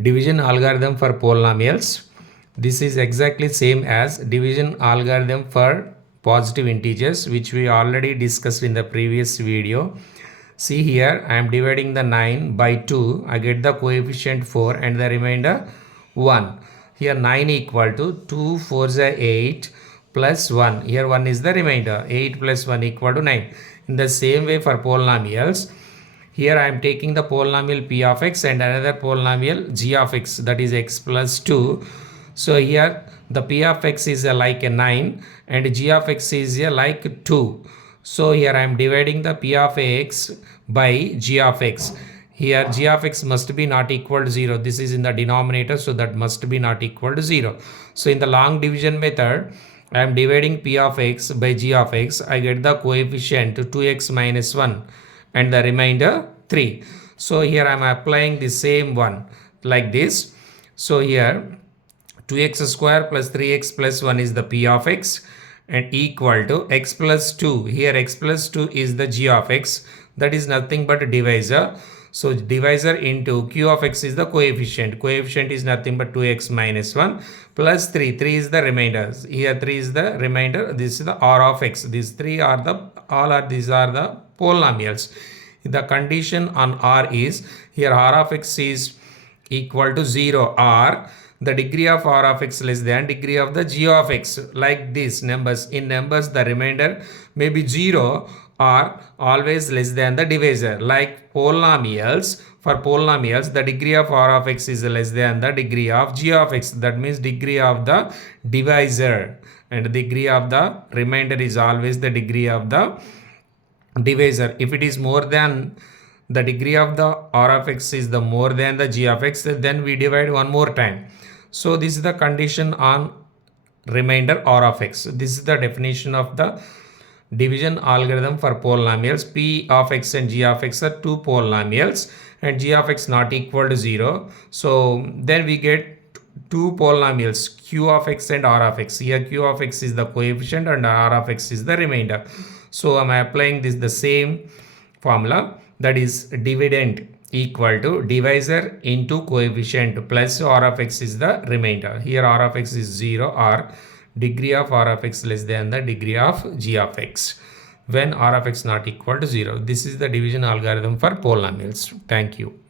Division algorithm for polynomials. This is exactly same as division algorithm for positive integers, which we already discussed in the previous video. See here, I am dividing the 9 by 2. I get the coefficient 4 and the remainder 1. Here 9 equal to 2 4 is 8 plus 1. Here 1 is the remainder. 8 plus 1 equal to 9. In the same way for polynomials, here I am taking the polynomial p of x and another polynomial g of x, that is x plus 2. So here the p of x is like a 9 and g of x is like 2. So here I am dividing the p of x by g of x. Here g of x must be not equal to 0. This is in the denominator, so that must be not equal to 0. So in the long division method, I am dividing p of x by g of x. I get the coefficient 2x minus 1 and the remainder 3. So here I am applying the same one like this. So here 2x square plus 3x plus 1 is the p of x and equal to x plus 2. Here x plus 2 is the g of x, that is nothing but a divisor. So divisor into q of x is the coefficient. Coefficient is nothing but 2x minus 1 plus 3. 3 is the remainder. Here 3 is the remainder. This is the r of x. These three are these are the polynomials. The condition on r is, here r of x is equal to 0 or the degree of r of x less than degree of the g of x, like this numbers. In numbers the remainder may be 0 or always less than the divisor. Like polynomials, for polynomials the degree of r of x is less than the degree of g of x, that means degree of the divisor, and degree of the remainder is always the degree of the divisor. If it is more than the degree of the r of x is the more than the g of x, then we divide one more time. So this is the condition on remainder r of x. This is the definition of the division algorithm for polynomials. P of x and g of x are two polynomials and g of x not equal to 0. So then we get two polynomials, q of x and r of x. Here q of x is the coefficient and r of x is the remainder. So I am applying this the same formula, that is dividend equal to divisor into coefficient plus r of x is the remainder. Here r of x is 0 or degree of r of x less than the degree of g of x when r of x not equal to 0. This is the division algorithm for polynomials. Thank you.